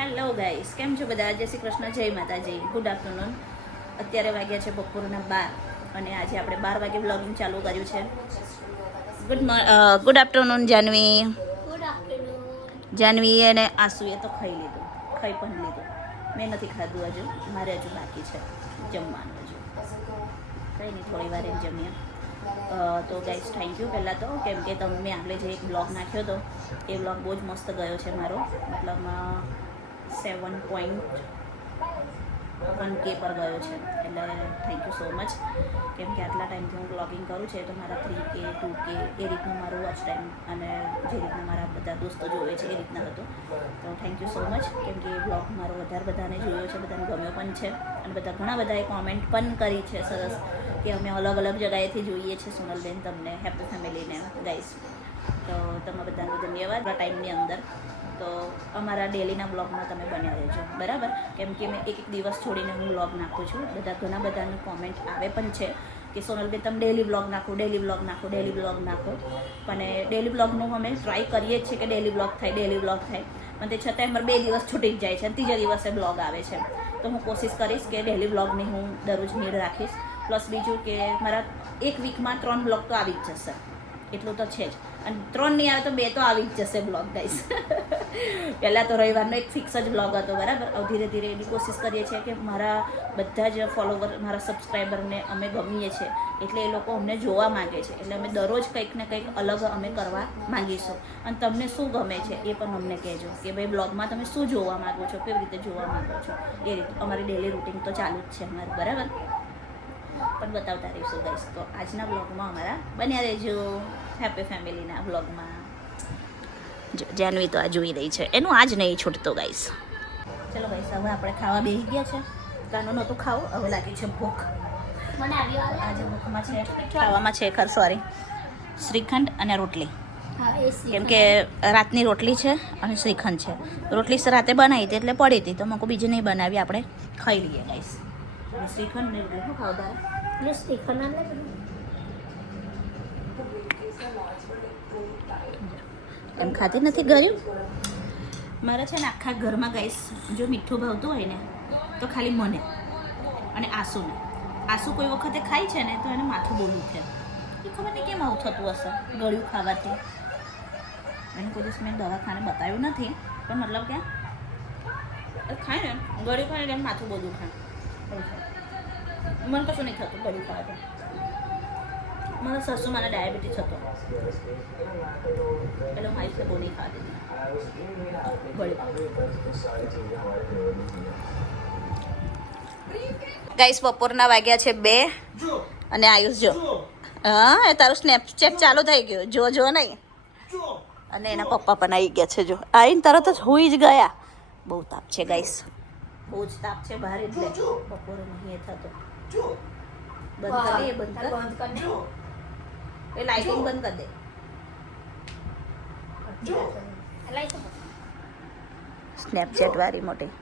Hello guys, કેમ છો બધા? જય શ્રી કૃષ્ણ, જય માતાજી, ગુડ આફ્ટરનૂન. અત્યારે વાગ્યા છે બપોરના 12 અને આજે આપણે 12 વાગે બ્લોગિંગ ચાલુ કર્યું છે. Good afternoon Janvi. Good afternoon. Janvi અને આસુએ તો ખાઈ પણ લીધું. મેં નથી ખાધું હજુ, મારે હજુ બાકી છે જમવાનું હજુ. કંઈ નહીં, થોડી વાર જમીએ. તો ગાઈસ થેન્ક યુ પહેલાં તો, કેમ કે મેં આગળ જે એક બ્લોગ નાખ્યો હતો એ બ્લોગ બહુ જ મસ્ત ગયો છે મારો, મતલબ 7.1K પર ગયો છે. એટલે થેન્ક યુ સો મચ, કેમ કે આટલા ટાઈમથી હું બ્લોગિંગ કરું છે તો મારા 3K 2K એ રીતનું મારું વોચ ટાઈમ અને જે રીતના મારા બધા દોસ્તો જોવે છે એ રીતના હતો. તો થેન્ક યુ સો મચ, કેમ કે એ બ્લોગ મારો વધારે બધાને જોયો છે, બધાને ગમ્યો પણ છે અને ઘણા બધાએ કોમેન્ટ પણ કરી છે સરસ કે અમે અલગ અલગ જગ્યાએથી જોઈએ છીએ સોનલબેન તમને, હેપી ફેમિલીને ગાઈસ. તો તમે બધાનો ધન્યવાદ ટાઈમની અંદર. તો અમારા ડેલીના બ્લોગમાં તમે બન્યા રહેજો, બરાબર? કેમ કે મેં એક દિવસ છોડીને હું બ્લોગ નાખું છું. ઘણા બધાની કોમેન્ટ આવે પણ છે કે સોનલબેન તમે ડેલી બ્લોગ નાખો, ડેલી બ્લોગ નાખો, ડેલી બ્લોગ નાખો. પણ ડેલી બ્લોગનું અમે ટ્રાય કરીએ જ છીએ કે ડેલી બ્લોગ થાય, પણ તે છતાંય અમારે 2 દિવસ છૂટી જ જાય છે અને ત્રીજા દિવસે બ્લોગ આવે છે. તો હું કોશિશ કરીશ કે ડેલી બ્લોગની હું દરરોજ નીડ રાખીશ. પ્લસ બીજું કે મારા એક વીકમાં 3 બ્લોગ તો આવી જ જશે, એટલું તો છે જ. અને 3 નહીં આવે તો 2 તો આવી જ જશે બ્લોગ ગાઈસ. પહેલાં તો રવિવારનો એક ફિક્સ જ બ્લોગ હતો, બરાબર? ધીરે ધીરે એવી કોશિશ કરીએ છીએ કે મારા બધા જ ફોલોવર, મારા સબસ્ક્રાઈબરને અમે ગમીએ છીએ, એટલે એ લોકો અમને જોવા માગે છે. એટલે અમે દરરોજ કંઈક ને કંઈક અલગ અમે કરવા માંગીશું. અને તમને શું ગમે છે એ પણ અમને કહેજો કે ભાઈ બ્લોગમાં તમે શું જોવા માગો છો, કેવી રીતે જોવા માગો છો. એ રીતે અમારી ડેલી રૂટીન તો ચાલુ જ છે અમારું, બરાબર? પણ બતાવતા રહીશું ગાઈસ. તો આજના બ્લોગમાં અમારા બન્યા રહેજો, હેપી ફેમિલીના બ્લોગમાં. જાનવી તો આ જોઈ રહી છે, એનું આજ નહીં છૂટતો ગાઈસ. ચલો ગાઈસ, હવે આપણે ખાવા બેસી ગયા છે. કાનો નહોતું ખાવું, હવે લાગી છે ભૂખ. મને આજે ભૂખમાં છે, ખાવામાં છે શ્રીખંડ અને રોટલી. કેમ કે રાતની રોટલી છે અને શ્રીખંડ છે. રોટલી રાતે બનાવી હતી એટલે પડી હતી, તો મને બીજી નહીં બનાવી, આપણે ખાઈ લઈએ ગાઈસ. શ્રીખંડ ને રોટલી શું ખાવ તારે? શ્રીખંડ એમ ખાતી નથી ગયું. મારે છે ને આખા ઘરમાં ગાઈસ જો મીઠું ભાવતું હોય ને તો ખાલી મને અને આસુને. આસુ કોઈ વખતે ખાય છે ને તો એને માથું બહુ દુખે. એ ખબર નહીં કેમ આવું થતું હશે ગળ્યું ખાવાથી. એને કોઈ દિવસ મેં દવાખાને બતાવ્યું નથી, પણ મતલબ કે ખાય ને ગળ્યું ખાય ને એને માથું બહુ દુખે. મને કશું નહીં થતું ગળ્યું ખાવાથી. મારા સાસુ મને ડાયાબિટીસ હતો એટલે હું આઈસ બહુ નહીં ખાતી. ગાઈસ, બપોરના વાગ્યા છે 2 અને આયુષ જો, હા તારું સ્નેપચેટ ચાલુ થઈ ગયું, જો નહીં. અને એના પપ્પા પણ આવી ગયા છે, જો આવીને તરત જ હોઈ જ ગયા. બહુ તાપ છે ગાઈસ, બહુ જ તાપ છે બહાર, એટલે બપોરે નહીં એ થતો. બંધ કરી એ લાઇટિંગ બંધ કરી દે. સ્નેપચેટ વાળી મોટી.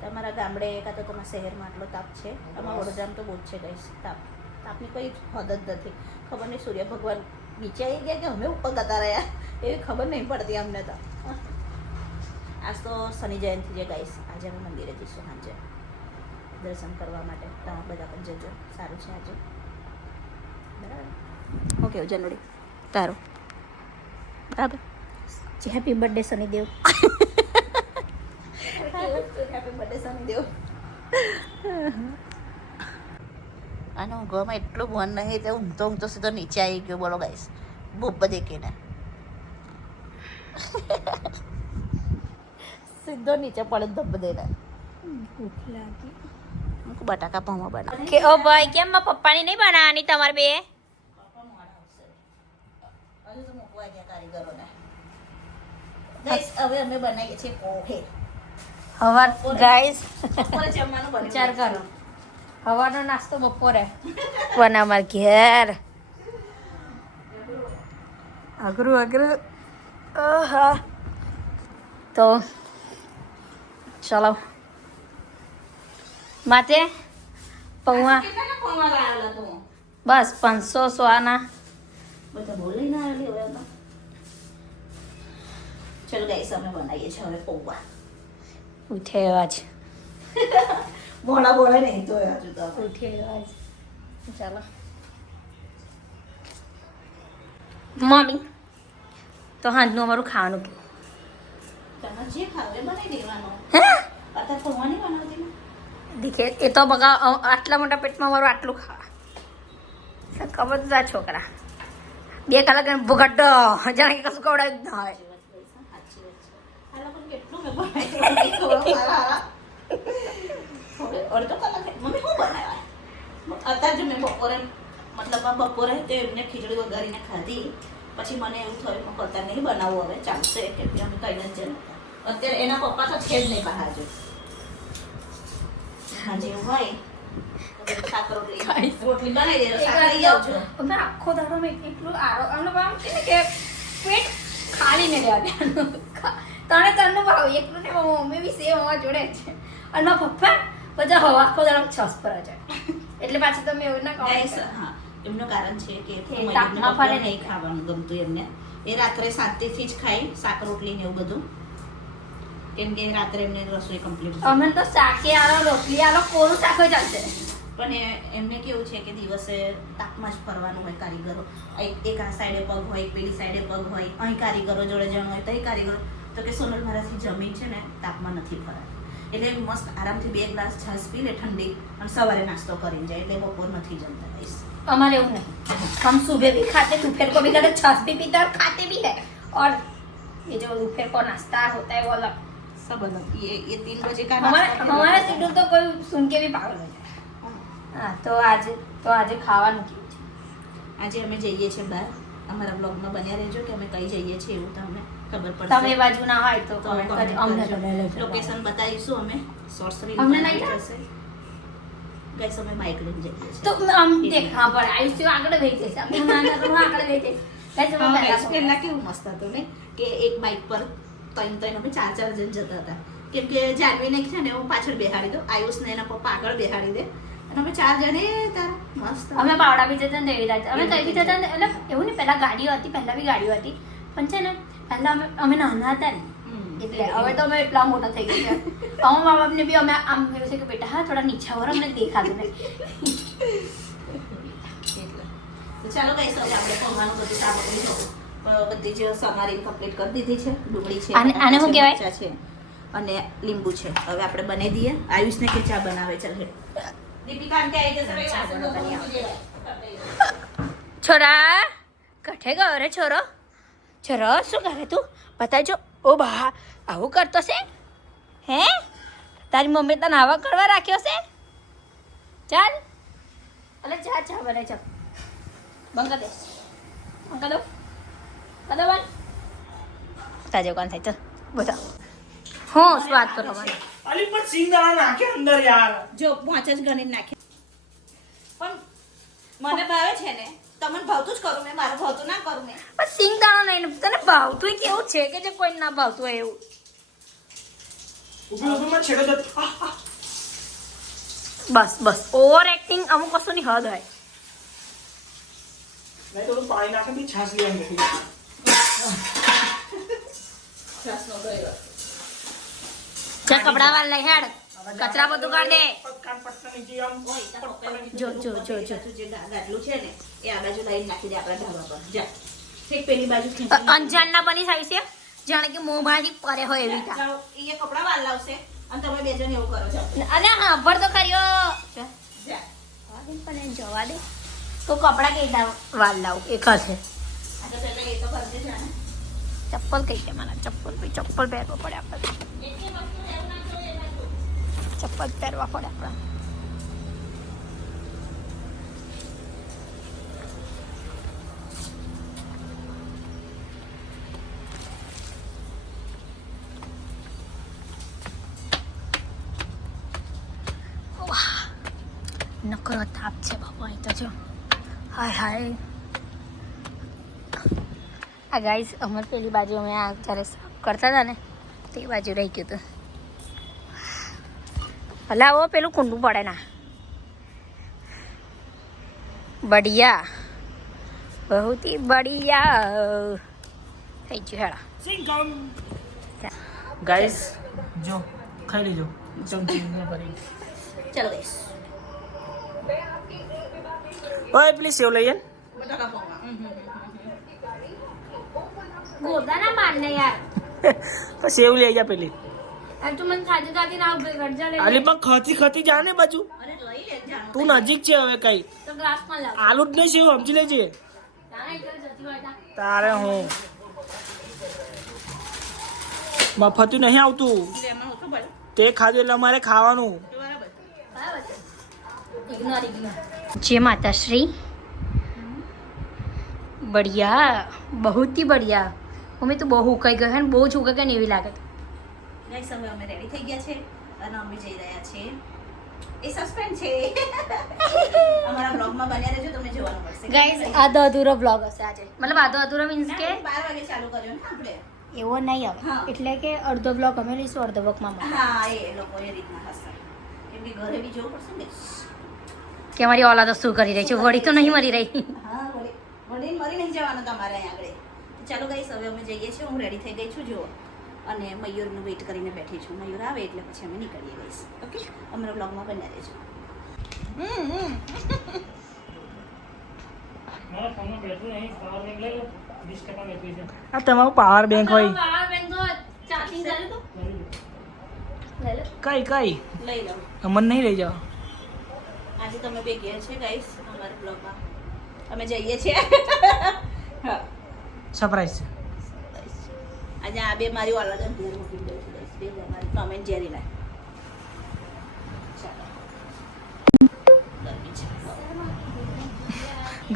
તમારા ગામડે કાં તો તમારા શહેરમાં આટલો તાપ છે, અમારા વડોદરામાં તો બહુ જ છે ગાઈસ તાપ. તાપની કોઈ હદ જ નથી. ખબર નહીં સૂર્ય ભગવાન નીચે આવી ગયા કે અમે ઉપર જતા રહ્યા, એવી ખબર નહીં પડતી અમને તો. આજ તો શનિ જયંતિ છે ગાઈસ, આજે અમે મંદિરે જઈશું સાંજે દર્શન કરવા માટે. તમે બધા પણ જજો, સારું છે આજે, બરાબર? ઓકે જનોડી તારો બરાબર. Happy birthday Shanidev. Happy birthday Shanidev. આનો ઊંઘવામાં એટલું મન નહીં, તો ઊંઘતો સીધો નીચે આવી ગયો. બોલો ગાઈસ, બુબ દેખીને સીધો નીચે પડે ધબ દઈને. ભૂખ લાગી. બટાકા પૌવા બના કે ઓ ભાઈ, કેમ માં પપ્પાની નહીં બનાવવાની તમારે બે? હજુ તો મૂકવા ગયા કારીગરોને. ગાઈસ, હવે અમે બનાવીએ છીએ પોહે. હવાર ગાઈસ બપોરે જમવાનું બને. વિચાર કરો, હવારનો નાસ્તો બપોરે બના અમાર ઘેર. અઘરું. તો ચલો માતે પૌવા કેટલાના પૌવા લાવેલા તું? બસ 500 100 આના. બધા બોલી ના આવેલી હવે તો. ચલો ગાઈસ અમે બનાવીએ છીએ હવે પૌવા. ઉઠે અવાજ બોળા નહીં તો હજુ તો ઉઠે અવાજ ચાલો મમ્મી તો હાજનું અમારું ખાવાનું કેવું તમે જે ખાવ એ બનાવી દેવાનું. હે અત્યારે પૌવા નહીં બનાવતી ને. દીખે એ તો બગા આટલા મોટા પેટમાં મારું આટલું ખાવા ખબર તો આ છોકરા 2 કલાક ભૂગડ્ડો જાણે કે કશું કવડાવી જ ના હોય. સાચી વાત છે. આ લોકોને કેટલું મેં બનાવી અડધો કલાક મમ્મી શું બનાવ્યા? અત્યારે જો મેં બપોરે તે એમને ખીચડી વઘારીને ખાધી. પછી મને એવું થયું કે અત્યારે નહીં બનાવવું, હવે ચાલશે કે અમે કઈ જ જણ અત્યારે એના પપ્પા તો છે જ નહીં બહાર. જો હા જેવું હોય શાક રોટલી બનાવી દે. અમે આખો દાડો મેં એટલું આમ કે ને કે પેટ ખાલી ને રહેવા દેવાનું. તને ભાવ એકલું ને મમ્મી બી સેમ હોવા જોડે જ છે. અને મારા પપ્પા બધા હવા આખો દાડો છસ પર જ એટલે પાછું તમે એવું ના કહો. હા એમનું કારણ છે કે તાપમાં ફરે નહીં ખાવાનું ગમતું એમને. એ રાત્રે 7 થી જ ખાય શાક રોટલી ને એવું બધું, કેમ કે રાત્રે એમને રસોઈ કમ્પ્લીટ. અમે તો શાકે આલો રોટલી આલો કોરું શાક જ ચાલશે. પણ એમને કેવું છે કે દિવસે તાપમાં જ ફરવાનું હોય. કારીગરો એક આ સાઈડે પગ હોય, પેલી સાઈડે પગ હોય, અહીં કારીગરો જોડે જણ હોય તો એ કારીગરો તો કે સોનલ મારાથી જમીન છે ને તાપમાં નથી ફરાય. એટલે મસ્ત આરામથી 2 ગ્લાસ છાશ પી લે ઠંડી અને સવારે નાસ્તો કરીને જાય. એટલે બપોર નથી જમતા ગાઈસ. हमारे એવું नहीं, हम सुबह भी खाते दोपहर को भी खाते छाछ भी पीते और खाते भी है. और ये जो दोपहर को नाश्ता होता है वो अलग सब अलग. ये 3 बजे का हमारा शेड्यूल तो कोई सुन के भी पागल हो जाए. हाँ तो आज ખાવાનું કેવું છે? આજે અમે જઈએ છીએ બહાર. અમારા બ્લોગમાં બન્યા રહેજો કે અમે કઈ જઈએ છીએ એવું તમને ખબર પડશે. તમે બાજુ ના હોય તો કમેન્ટ કરજો. અમને તો લોકેશન બતાવીશું અમે. શોર્ટ્સ રીલ અમને નહીં જશે ગાઈસ. અમે બાઇક લઈને જઈએ છીએ તો આમ દેખ હા પણ આયુષ્ય આગળ વહી જશે. અમે નાના તો આગળ વહી જશે. પહેલા કેવું મસ્ત હતું ને કે એક બાઇક પર 3 અમે 4 જણ જતા હતા. કેમ કે જાનવીને છે ને હું પાછળ બેહાડી દઉં, આયુષને એના પપ્પા આગળ બેહાડી દે અને અમે 4 જણે મસ્ત. અમે પાવડા બી જતા ને એવી રીતે અમે કઈ બી જતા એટલે એવું નહીં. પહેલા ગાડીઓ હતી, પહેલા બી ગાડીઓ હતી, પણ છે ને પહેલા અમે નાના હતા ને એટલે હવે તો અમે એટલા મોટા થઈ ગયા છે. અમારા મા બાપને બી અમે આમ એવું છે કે બેટા હા થોડા નીચા વર અમને દેખાતું નહીં. તો ચાલો ગાઈસ હવે આપણે પૌવાનું બધું સામગ્રી બધી જ સમારીને કમ્પ્લીટ કરી દીધી છે. ડુંગળી છે, આને શું કહેવાય? મરચાં છે અને લીંબુ છે. હવે આપણે બનાવી દઈએ. આયુષને કે ચા બનાવે ચાલ હે. દીપિકા આંટી આવી જશે ભાઈ વાસણ ધોઈ છોરા કઠે ગયો રે છોરો? છોરો શું કરે તું? બતાજો. ઓ બા આવું કરતો છે હે? તારી મમ્મી તને આવા કરવા રાખ્યો છે? ચાલ અલે ચા ચા બને ચાલ બંકા દે બંકા દો કદો બન તાજો કોણ થાય ચાલ બોલો હું સ્વાદ તો તમારે અલી પણ સિંગદાણા નાખે અંદર યાર. જો 5 જ ગણીને નાખે. પણ મને ભાવે છે ને. તમને ભાવતું જ કરું મેં, મારું ભાવતું ના કરું મેં. પણ સિંગદાણા નહીં તને ભાવતું કેવું છે કે જે કોઈ ના ભાવતું હોય એવું? ઉભી ઉભી માં છેડો જતો. બસ બસ ઓવર એક્ટિંગ અમુક વસ્તુની હદ હોય. નહીં થોડું પાણી નાખે બી છાશ લઈ આવી. છાશનો ગયો. જા કપડા વાળ લઈ હેડ કચરા બધું કાઢ દે. પટકાન પટકાન નીચે આમ જો જે ગાટલું છે ને એ આ બાજુ લઈને નાખી દે આપણા ઢાબા પર. જા ઠીક પેલી બાજુ ખેંચી અંજાન ના બની સાવી છે જાણે કે મોંભાજી પરે હોય એવી રીતે. જાઓ, એ કપડા વાળ લાવશે અને તમે 2 જણ એવું કરો છો. અને હા ભર તો કર્યો જા પણ જવા દે તો કપડા કઈ વાળ લાવ એક જ છે. આ તો ચાલો એ તો કરજે જાણે. ચપ્પલ કઈ છે મારા? ચપ્પલ પહેરવા પડે આપણે. એટલી વસ્તુ એવું ના જોઈએ એમાં તો. ચપ્પલ પહેરવા પડે આપણે. નકરો તાપ છે બાપા અહીં તો જો. હાય હાય આ ગાઈસ અમારે પેલી બાજુ અમે આ જ્યારે સાફ કરતા હતા ને તે બાજુ રહી ગયું હતું. હલાવો પેલું કુંડું પડે ના. બઢિયા બહુત ही બઢિયા થઈ ગયું હેડા. સિંગમ ગાઈસ જો ખાઈ લેજો ચમચી ભરી. ચલો ગાઈસ ઓય પ્લીઝ સેવ લઈએ. બટાકા પૌવા ગોદાના મારને યાર પણ સેવ લઈ જા પેલી. આ તું મને ખાતી ખાતી ના ઉભી કરજા લે આલી પણ ખાતી ખાતી જા ને બાજુ. અરે લઈ લે જાણો તું નજીક છે હવે કઈ. તો ગ્લાસ માં લાવ આલુ જ નહીં સેવ સમજી લેજે. તારે એટલે જતી હોય તા તારે હું મફતું નહીં આવતું. એમાં હોતો ભાઈ તે ખાધું એટલે અમારે ખાવાનું. બરાબર બરાબર છે ઇગ્નોર જય માતાશ્રી बढ़िया बहुत ही बढ़िया મમ્મી તો બહુ ઉકાઈ ગયો હે ને બહુ જ ઉકા કે એવી લાગે ગાઈસ હવે અમે રેડી થઈ ગયા છે અને અમે જઈ રહ્યા છે એ સસ્પેન્સ છે અમારા બ્લોગમાં બન્યા રહેજો તમને જોવાનું મળશે ગાઈસ આધો અધૂરો બ્લોગ હશે આજે મતલબ આધો અધૂરો મીન્સ કે 12 વાગે ચાલુ કર્યો ને આપણે એવો નહીં આવે હા. એટલે કે અડધો બ્લોગ અમે લઈશું અડધો બ્લોગ માં હા એ લોકો એ રીતના હશે કેમ કે ઘરે બી જોવું પડશે ને કે અમારી ઓલાદો શું કરી રહી છે વળી તો નહીં મરી રહી હા વડીલ મરી નહીં જવાનું તમારે અહીં આગળ ચાલો ગાઈસ હવે અમે જઈએ છીએ હું રેડી થઈ ગઈ છું જુઓ અને મયુરનું વેઇટ કરીને બેઠી છું મયુર આવે એટલે પછી અમે નીકળીએ ગઈશ ઓકે અમારા બ્લોગમાં બન્યા રહેજો મારા ફોનમાં બેટરી નહીં, પાવર બેંક લઈ લો. 20% બેટરી છે. આ તમારું પાવર બેંક હોય. કઈ કઈ લઈ લો અમન નહીં લઈ જાઓ. આજે તમે બે ગયા છે ગાઈસ અમારા બ્લોગમાં અમે જઈએ છીએ હા સરપ્રાઈઝ છે. આજે આ બે મારી ઓલરેડી ઘેર મૂકી દઉં છું guys. બે મારી ટોમ એન્ડ જેરી લાય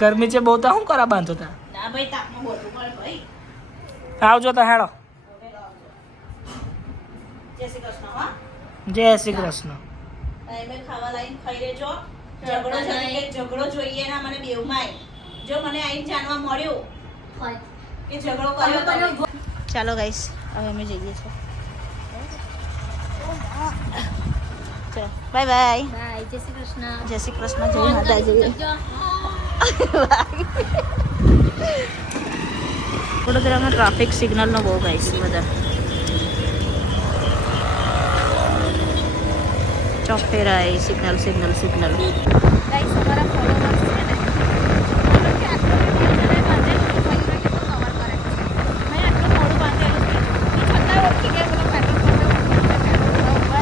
ગરમી છે બહુ તો શું કરા બાંધો તા. ના ભાઈ તાપમાં બોલવું પડે ભાઈ આવજો તો હેડો. જય શ્રી કૃષ્ણ હા જય શ્રી કૃષ્ણ. તમે ખાવા લાઈન ખાઈ લેજો ઝઘડો જોઈએ ના મને બેવમાંય જો મને આઈને જાણવા મળ્યું કે ઝઘડો કર્યો તમે. ચાલો ગાઈસ હવે અમે જઈએ છીએ ચલો બાય બાય બાય જય શ્રી કૃષ્ણ જય શ્રી કૃષ્ણ જય માતાજી વડોદરામાં ટ્રાફિક સિગ્નલનો બહુ ગાઈસ બધા ચોફેરાય સિગ્નલ સિગ્નલ સિગ્નલ ગાઈસ અમારા ફોલોવર્સ છે ને કે આટલો વિડિયો મને બાંધે મયુરે કેટલું કવર કરે છે મેં આટલું મોડું બાંધેલું છે એ છતાં ઓળખી ગયા બોલો પેટ્રોલ પંપે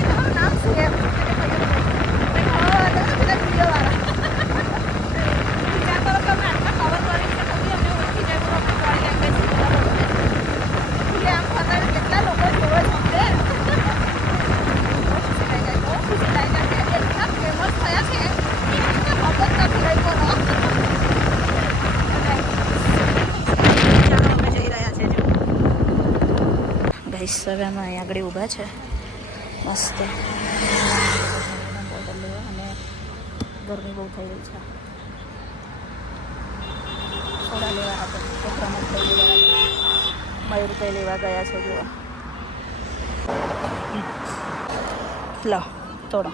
તમારું નામ શું એમ હવે અમે અહીં આગળ ઊભા છે મસ્ત બોટલ લેવા અને ગરમી બહુ થઈ રહી છે સોડા લેવા હતા છોકરામાં કઈ લેવા મયુર કઈ લેવા ગયા છે જો લો તોડો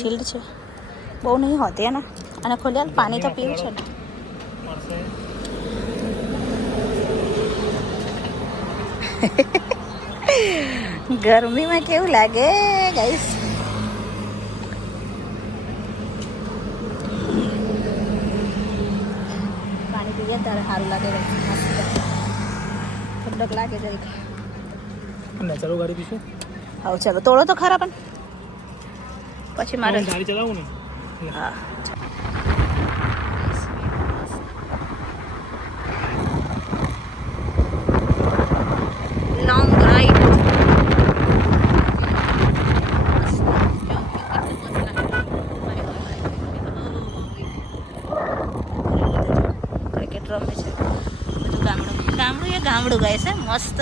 ચીલ્ડ છે બહુ નહીં હોતી ને અને ખોલ્યા પાણી તો પીવું છે ને ગરમીમાં કેવું લાગે ગાઈસ પાણી પીએ ત્યારે સારું લાગે ઠંડક લાગે જરીક ચાલો ગાડી પીશું. હા ચાલો તોડો તો ખરા પણ પછી મારે ગાડી ચલાવું ને. હા લોંગ રાઈડ ક્રિકેટ રમે છે બધું ગામડું એ ગામડું ગાય છે મસ્ત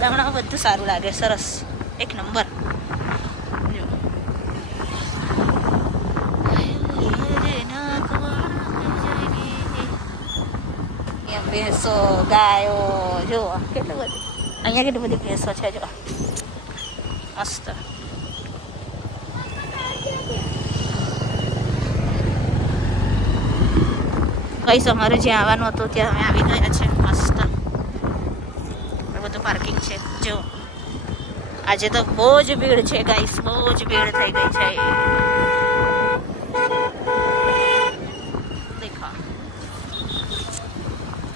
ગામડામાં બધું સારું લાગે સરસ એક નંબર ભેંસો ગાયો જો કેટલું બધું અહીંયા કેટલી બધી ભેંસો છે જો મસ્ત કઈ અમારે જ્યાં આવવાનું હતું ત્યાં અમે આવી ગયા છે. મસ્ત બધું પાર્કિંગ છે. જો આજે તો બહુ જ ભીડ છે ગાઈસ, બહુ જ ભીડ થઈ ગઈ છે. દેખો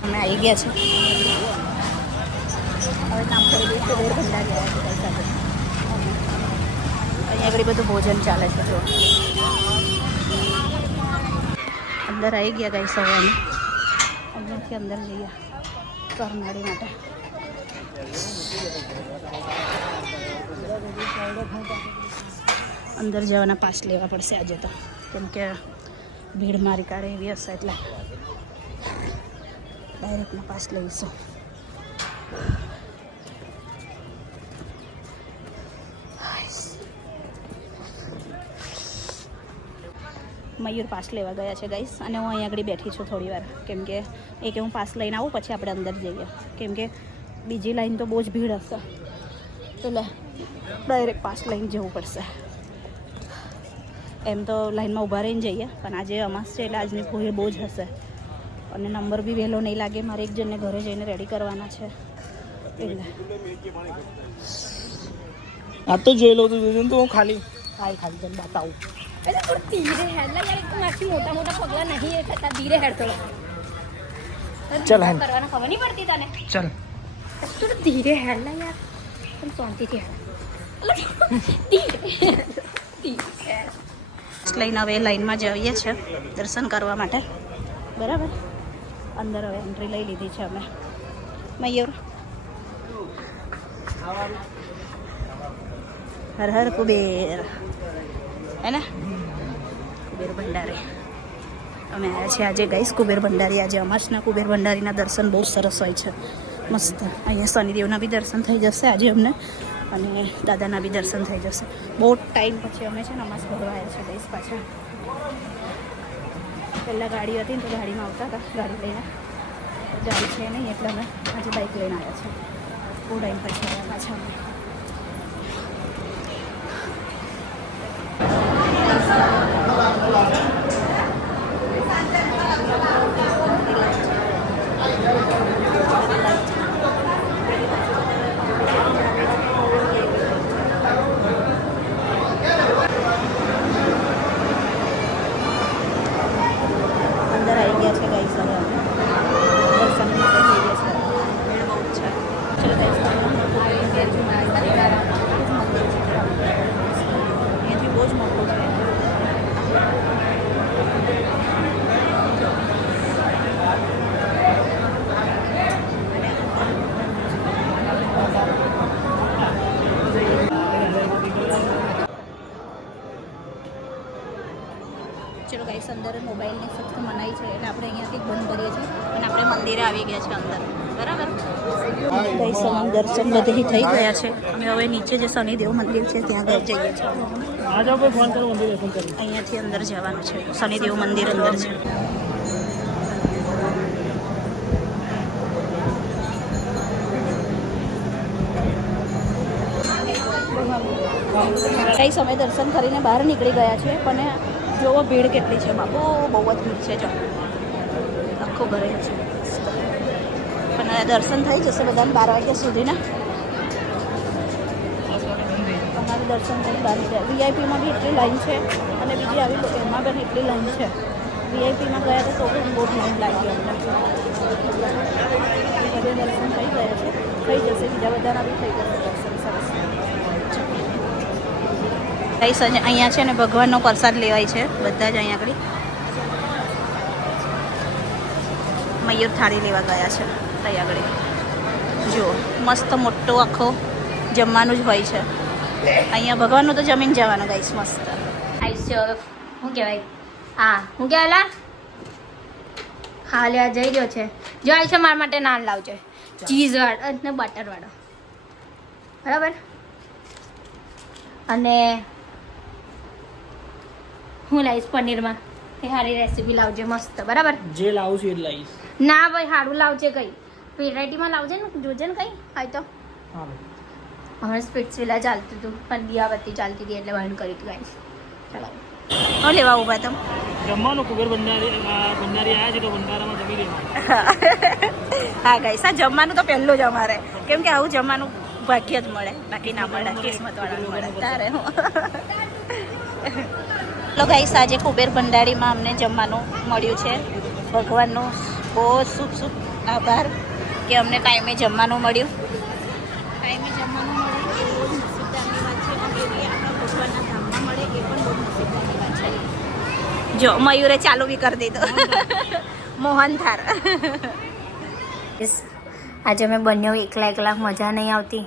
અમે આવી ગયા છે. હવે નામ થઈ ગયું કુબેર ભંડારી આવ્યા છે. અહીંયા આગળ બધું ભોજન ચાલે છે. જો અંદર આવી ગયા ગાઈસ. હવે અમે અહીંયાથી અંદર જઈએ કરનાળી માટે. અંદર જવાના પાસ લેવા પડશે આજે તો, કેમ કે ભીડ મારી કાઢે એવી હશે એટલે ડાયરેક્ટના પાસ લઈશું. મયુર પાસ લેવા ગયા છે ગાઈસ, અને હું અહીં આગળ બેઠી છું થોડી વાર, કેમ કે હું પાસ લઈને આવું પછી આપણે અંદર જઈએ, કેમ કે બીજી લાઈન તો બહુ જ ભીડ હશે એટલે ડાયરેક્ટ પાસ લઈને જવું પડશે. એમ તો લાઈનમાં ઊભા રહીને જઈએ, પણ આજે અમાસ છે એટલે આજની ભીડ બહુ જ હશે, અને નંબર બી વહેલો નહીં લાગે. મારે એક જણને ઘરે જઈને રેડી કરવાના છે એટલે આ તો જોઈ લો તો હું ખાલી જઈને બતાવું. એટલે થોડું ધીરે હેડ લા યાર, એકદમ આખી મોટા મોટા પગલા નહીં એ થતા, ધીરે હેડ થોડો. ચાલ હેડ કરવાના ખબર નહીં પડતી તને. ચાલ થોડું ધીરે હેડ લા યાર, પણ શાંતિથી હેડ. લઈને હવે લાઈનમાં જઈએ છીએ દર્શન કરવા માટે. બરાબર, અંદર હવે એન્ટ્રી લઈ લીધી છે અમે. મયુર હર હર કુબેર હે ને, કુબેર ભંડારી અમે આવ્યા છીએ આજે ગાઈસ. કુબેર ભંડારી આજે અમાસના કુબેર ભંડારીના દર્શન બહુ સરસ હોય છે, મસ્ત. અહીંયા શનિદેવના બી દર્શન થઈ જશે આજે અમને, અને દાદાના બી દર્શન થઈ જશે. બહુ ટાઈમ પછી અમે છે ને અમાસ ભરવા આવ્યા છે ગાઈસ પાછા. પહેલાં ગાડી હતી ને તો ગાડીમાં આવતા હતા, ગાડી લઈને. ગાડી છે નહીં એટલે અમે આજે બાઇક લઈને આવ્યા છે. બહુ ટાઈમ પછી આવ્યા પાછા અમે. અંદર આવી ગયા છે ગાઈસ. હવે અમે દર્શન માટે થઈ ગયા છે. ભીડ બહુ જ છે. ચલો ગાઈસ, અહીંયાથી બહુ જ મોટું છે. ચલો ગાઈસ, અંદર મોબાઈલની સખ્ત મનાઈ છે એટલે આપણે અહીંયાથી બંધ કરીએ છીએ અને આપણે મંદિરે આવી ગયા છે અંદર. બરાબર ગાઈસ, દર્શન બધેથી થઈ ગયા છે. અમે હવે નીચે જે શનિદેવ મંદિર છે ત્યાં જઈએ છીએ. અહીંયાથી અંદર જવાનું છે. શનિદેવ મંદિર અંદર છે. કઈ સમય દર્શન કરીને બહાર નીકળી ગયા છે, પણ જોવો ભીડ કેટલી છે બાપુ, બહુ જ ભીડ છે. જો આખું ભરે છે, પણ દર્શન થઈ જશે બધાને 12 વાગ્યા સુધીના. અમારે દર્શન થઈ બહાર નીકળ્યા. વીઆઈપીમાં બી એટલી લાઈન છે, અને બીજી આવી એમાં પણ એટલી લાઈન છે. વીઆઈપીમાં ગયા તો પણ બહુ લાઈન લાગી અમને. બધે દર્શન થઈ ગયા છે, થઈ જશે. બીજા બધાના બી થઈ જશે દર્શન સરસ. ગાઈસ, અહીંયા છે ને ભગવાનનો પ્રસાદ લેવાય છે બધા જ. અહીંયા આગળ મયુર થાળી લેવા ગયા છે. ત્યાં આગળ જુઓ, મસ્ત મોટો આખો જમવાનું જ હોય છે અહીંયા. ભગવાનનું તો જમીન જવાનું ગાઈસ, મસ્ત. આઈસ શું કહેવાય, હા હું કહેવાય હા લેવા જઈ રહ્યો છે. જો આઈસ મારા માટે નાન લાવજો, ચીઝ વાળો અને બટર વાળો, બરાબર. અને હું લાવીશ પનીરમાં, એ સારી રેસીપી લાવજે મસ્ત, બરાબર. જે લાવું છું એ લાવીશ. ના ભાઈ, સારું લાવજે. કઈ વેરાયટીમાં લાવજે ને, જોજે ને કઈ હોય તો. હા હમણાં સ્પીડ્સ વિલા ચાલતું હતું, પણ દિયાબત્તી ચાલતી હતી એટલે બંધ કરી હતી ગાઈસ. ચાલો શું લેવા ઊભા તમે? જમવાનું કુબેર ભંડારી આવ્યા છે તો ભંડારામાં જમી લેવાનું. હા ગાઈસ, આ જમવાનું તો પહેલું જ અમારે, કેમ કે આવું જમવાનું ભાગ્ય જ મળે, બાકી ના મળે, કિસ્મતવાળા મળે. તારે હું તો ગાઈસ, આજે કુબેર ભંડારીમાં અમને જમવાનું મળ્યું છે. ભગવાનનો બહુ શુભ શુભ આભાર કે અમને ટાઈમે જમવાનું મળ્યું. ટાઈમે જમવાનું મળે એ બહુ જ નસીબદારની વાત છે, અને એ આપણા ભગવાનના ધામમાં મળે એ પણ બહુ નસીબદારની વાત છે. જો મયુરે ચાલુ બી કરી દીધું મોહન થાર. આજે અમે બંને એકલા મજા નહીં આવતી,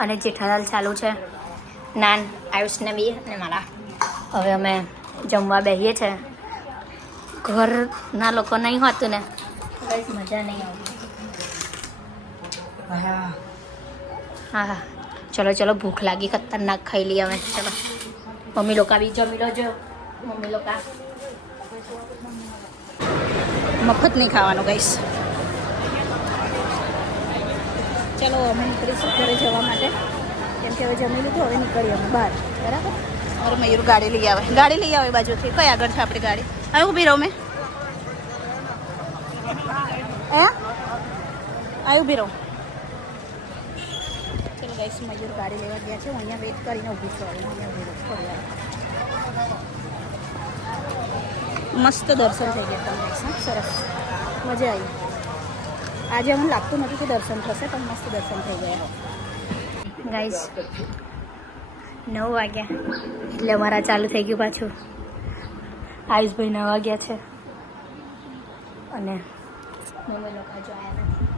અને જેઠાલાલ ચાલુ છે. નાન આયુષને બી અને મારા. હવે અમે જમવા બેસીએ છીએ. ઘરના લોકો નહીં હોતું ને બસ મજા નહીં આવતી. હા, ચલો ચલો, ભૂખ લાગી, ખતરનાક ખાઈ લઈએ અમે. ચલો, મમ્મી લોકો બી જમી લો. જો મમ્મી લોકો મફત નહીં ખાવાનું ગાઈસ. ચલો અમે નીકળીશું ઘરે જવા માટે, કેમ કે હવે જમી લીધું, હવે નીકળીએ અમે બહાર. બરાબર? અરે મયુર ગાડી લઈ આવે એ બાજુથી. કઈ આગળ છે આપણી ગાડી? હવે ઊભી રહું મેં. ઊભી રહું. ચલો ગાઈસ, મયુર ગાડી લેવા ગયા છે. હું અહીંયા વેઇટ કરીને ઊભી છું. મસ્ત દર્શન થઈ ગયા તમને ગાઈસ. સરસ, મજા આવી. આજે અમને લાગતું નથી કે દર્શન થશે, પણ મસ્ત દર્શન થઈ ગયા ગાઈસ. 9 વાગ્યા એટલે અમારા ચાલુ થઈ ગયું પાછું. આયુષભાઈ 9 વાગ્યા છે, અને મમ્મી લોકો હજુ આવ્યા નથી.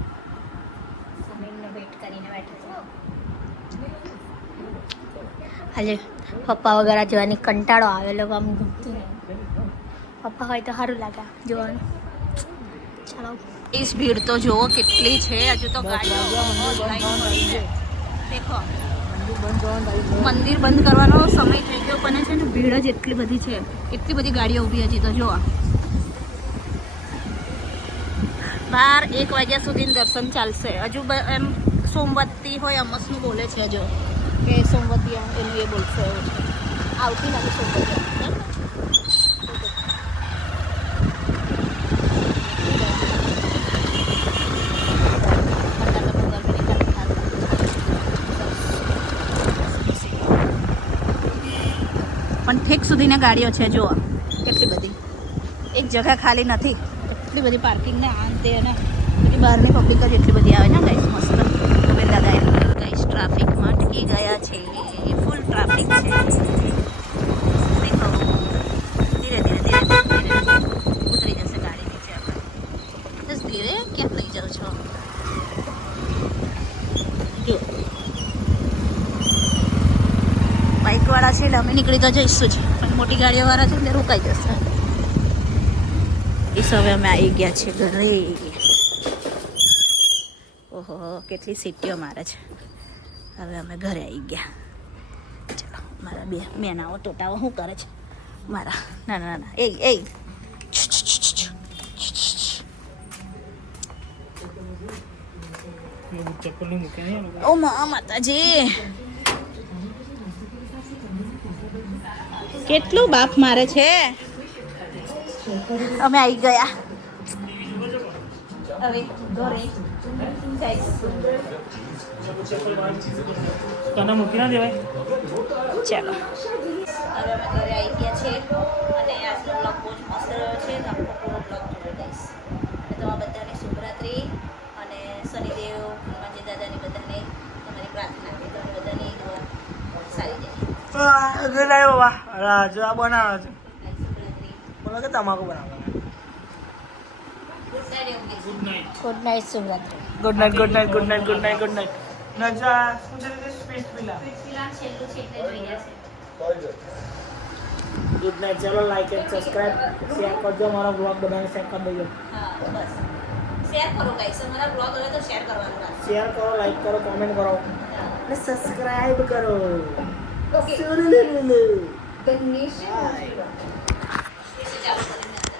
અમે એમને વેઇટ કરીને બેઠા છે. આજે પપ્પા વગર જવાની કંટાળો આવેલો, આમ ગમતું નહીં. પપ્પા હોય તો સારું લાગે જોવાનું. ચાલો, इस भीड़ तो जो कितनी है, हजू तो देखो मंदिर बंद करवानो समय થઈ ગયો, પણ છે ને ભીડ જ એટલી બધી છે, એટલી બધી ગાડીઓ ઊભી હતી. તો જો બાર 1 વાગ્યા સુધી દર્શન ચાલશે. હજુ એમ સોમવતી હોય અમસનું બોલે છે, જો કે સોમવતી એનું એ બોલશે. આવતી નથી સોમવતી. પણ ઠેક સુધીની ગાડીઓ છે. જો કેટલી બધી, એક જગ્યા ખાલી નથી. એટલી બધી પાર્કિંગ ને આ તે, અને બધી બહારની પબ્લિક જ એટલી બધી આવે ને ગાઈસ. મસ્ત કુબેર દાદા ગાઈસ ટ્રાફિકમાં અટકી ગયા છે. ફૂલ ટ્રાફિક છે. દેખો, ધીરે ધીરે ઉતરી જશે ગાડી નીચે. આપણે બસ ધીરે ક્યાં લઈ જાઉં છો? જો બાઇકવાળા છે એટલે અમે નીકળી તો જઈશું જ, પણ મોટી ગાડીઓવાળા છે એટલે રોકાઈ જશે. એ હવે અમે આવી ગયા છીએ ઘરે. ઓહો, કેટલી સીટીઓ મારે છે. હવે અમે ઘરે આવી ગયા. ચલો, મારા બેનાઓ ટોટાઓ શું કરે છે મારા? ના એ ઓ માતાજી, કેટલું બાપ મારે છે. અમે આવી ગયા હવે ઘરે. તને મૂકી ના દેવાય. ચાલો, હવે અમે ઘરે આવી ગયા છે, અને આજનો બ્લોગ બહુ જ મસ્ત રહ્યો છે. આખો પૂરો બ્લોગ જોઈ દઈશ. અને તમારા બધાને શુભરાત્રી, અને શનિદેવ હનુમાનજી દાદાની બધાને તમારી પ્રાર્થના કે તમે બધાની દુઆ સારી જાય. જો આ બનાવે છે, બોલો કે તમાકુ બનાવે. ગુડ નાઇટ, શુભરાત્રી. Good night, good night, good night, good night, good night. નજા શું છે સ્પીચ પિલા. Good night. ચલો, લાઈક એન્ડ સબસ્ક્રાઇબ, શેર કરજો. મારો બ્લોગ બધાને શેર કરી દેજો. હા, બસ શેર કરો ગાઈસ. અમારા બ્લોગ હવે તો શેર કરવાનું રાખો. શેર કરો, લાઈક કરો, કોમેન્ટ કરો, અને સબસ્ક્રાઇબ કરો. ઓકે. સુરલુલુ. ગણેશ